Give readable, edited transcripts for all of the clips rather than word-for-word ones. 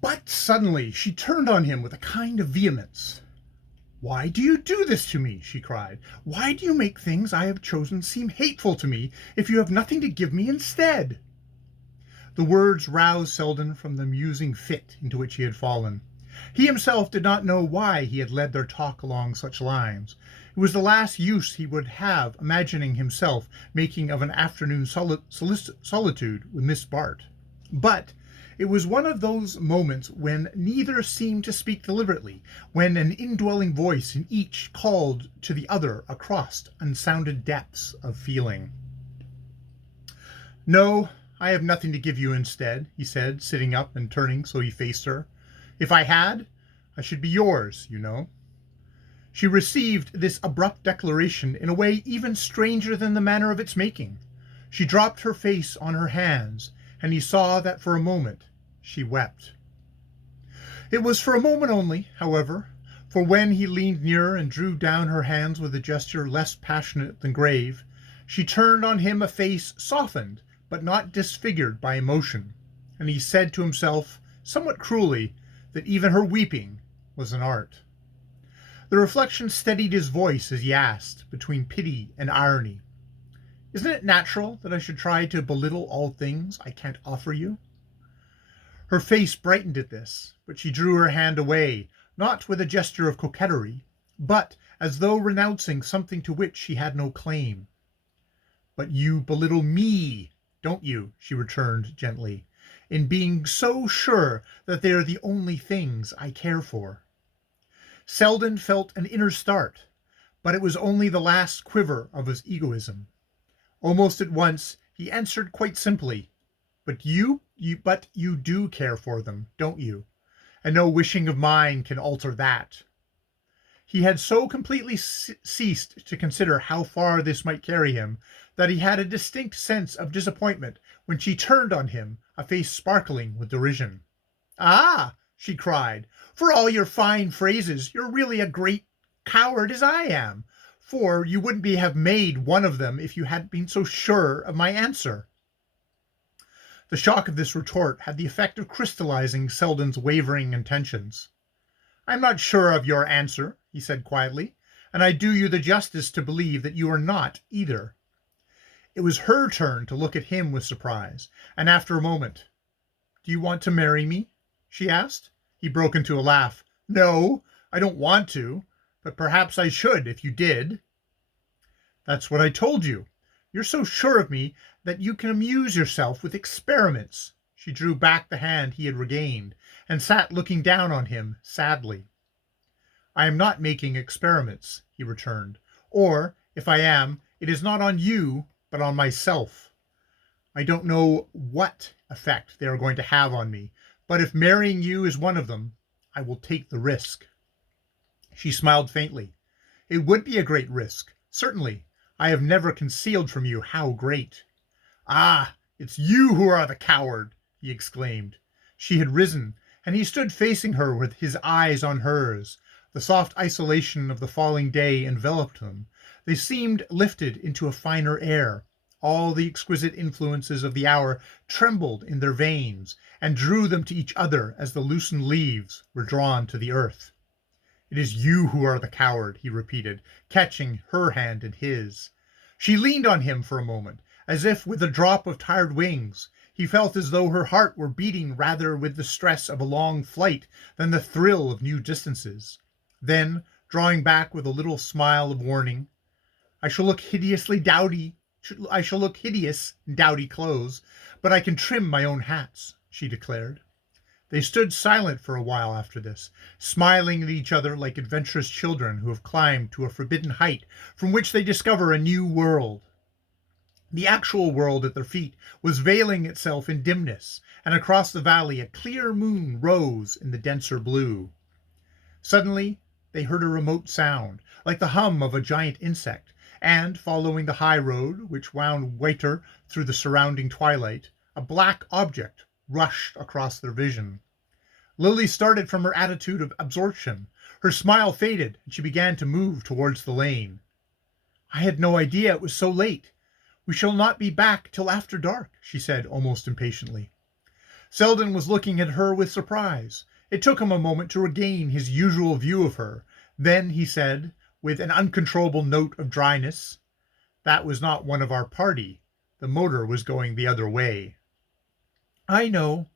But suddenly she turned on him with a kind of vehemence. "Why do you do this to me?" she cried. "Why do you make things I have chosen seem hateful to me if you have nothing to give me instead?" The words roused Selden from the musing fit into which he had fallen. He himself did not know why he had led their talk along such lines. It was the last use he would have imagining himself making of an afternoon solitude with Miss Bart. But it was one of those moments when neither seemed to speak deliberately, when an indwelling voice in each called to the other across unsounded depths of feeling. "No, I have nothing to give you instead," he said, sitting up and turning so he faced her. "If I had, I should be yours, you know." She received this abrupt declaration in a way even stranger than the manner of its making. She dropped her face on her hands, and he saw that for a moment she wept. It was for a moment only, however, for when he leaned nearer and drew down her hands with a gesture less passionate than grave, she turned on him a face softened but not disfigured by emotion, and he said to himself, somewhat cruelly, that even her weeping was an art. The reflection steadied his voice as he asked, between pity and irony, "Isn't it natural that I should try to belittle all things I can't offer you?" Her face brightened at this, but she drew her hand away, not with a gesture of coquetry, but as though renouncing something to which she had no claim. "But you belittle me, don't you?" she returned gently, "in being so sure that they are the only things I care for." Selden felt an inner start, but it was only the last quiver of his egoism. Almost at once he answered quite simply, "But you do care for them, don't you? And no wishing of mine can alter that." He had so completely ceased to consider how far this might carry him that he had a distinct sense of disappointment when she turned on him a face sparkling with derision. "Ah!" she cried, "for all your fine phrases, you're really a great coward as I am, for you wouldn't have made one of them if you hadn't been so sure of my answer." The shock of this retort had the effect of crystallizing Selden's wavering intentions. "I'm not sure of your answer," he said quietly, "and I do you the justice to believe that you are not either." It was her turn to look at him with surprise, and after a moment, "Do you want to marry me?" she asked. He broke into a laugh. "No, I don't want to, but perhaps I should if you did." "That's what I told you. You're so sure of me that you can amuse yourself with experiments." She drew back the hand he had regained, and sat looking down on him sadly. "I am not making experiments," he returned. "Or, if I am, it is not on you, but on myself. I don't know what effect they are going to have on me, but if marrying you is one of them, I will take the risk." She smiled faintly. "It would be a great risk, certainly. I have never concealed from you how great." "Ah, it's you who are the coward!" he exclaimed. She had risen, and he stood facing her with his eyes on hers. The soft isolation of the falling day enveloped them. They seemed lifted into a finer air. All the exquisite influences of the hour trembled in their veins, and drew them to each other as the loosened leaves were drawn to the earth. "It is you who are the coward," he repeated, catching her hand in his. She leaned on him for a moment, as if with a drop of tired wings. He felt as though her heart were beating rather with the stress of a long flight than the thrill of new distances. Then, drawing back with a little smile of warning, I shall look hideous in dowdy clothes, but I can trim my own hats," she declared. They stood silent for a while after this, smiling at each other like adventurous children who have climbed to a forbidden height from which they discover a new world. The actual world at their feet was veiling itself in dimness, and across the valley a clear moon rose in the denser blue. Suddenly they heard a remote sound, like the hum of a giant insect, and, following the high road, which wound whiter through the surrounding twilight, a black object rushed across their vision. Lily started from her attitude of absorption. Her smile faded, and she began to move towards the lane. "I had no idea it was so late. We shall not be back till after dark," she said almost impatiently. Selden was looking at her with surprise. It took him a moment to regain his usual view of her. Then he said, with an uncontrollable note of dryness, "That was not one of our party. The motor was going the other way." I know.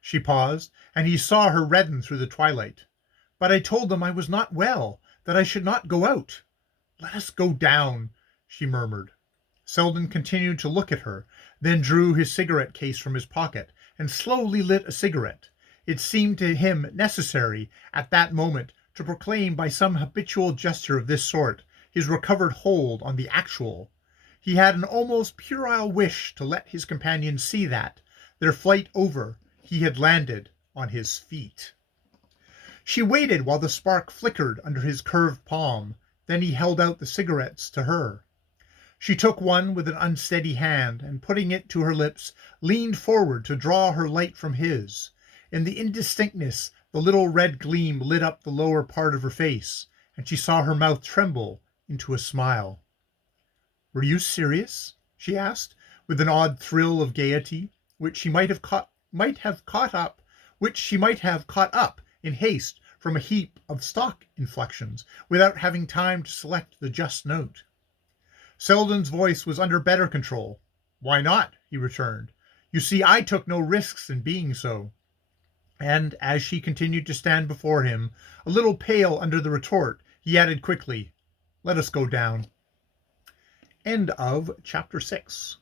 She paused, and he saw her redden through the twilight. "But I told them I was not well, that I should not go out." "Let us go down," she murmured. Selden continued to look at her, then drew his cigarette case from his pocket and slowly lit a cigarette. It seemed to him necessary at that moment to proclaim by some habitual gesture of this sort his recovered hold on the actual. He had an almost puerile wish to let his companion see that, their flight over, he had landed on his feet. She waited while the spark flickered under his curved palm. Then he held out the cigarettes to her. She took one with an unsteady hand, and putting it to her lips, leaned forward to draw her light from his. In the indistinctness, the little red gleam lit up the lower part of her face, and she saw her mouth tremble into a smile. "Were you serious?" she asked, with an odd thrill of gaiety, which she might have caught up in haste from a heap of stock inflections, without having time to select the just note. Selden's voice was under better control. "Why not?" he returned. "You see, I took no risks in being so." And as she continued to stand before him, a little pale under the retort, he added quickly, "Let us go down." End of chapter 6.